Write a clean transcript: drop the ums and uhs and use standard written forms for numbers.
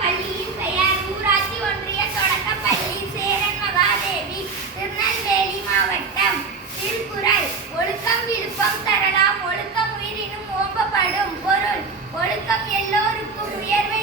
பள்ளியின் பெயர் ஊராட்சி ஒன்றிய தொடக்கப்பள்ளி, சேரன் மகாதேவி, திருநெல்வேலி மாவட்டம். திருக்குறள். ஒழுக்கம் விழுப்பம் தரலாம், ஒழுக்கம் உயிரினும் ஓம்பப்படும். பொருள்: ஒழுக்கம் எல்லோருக்கும் உயர்வை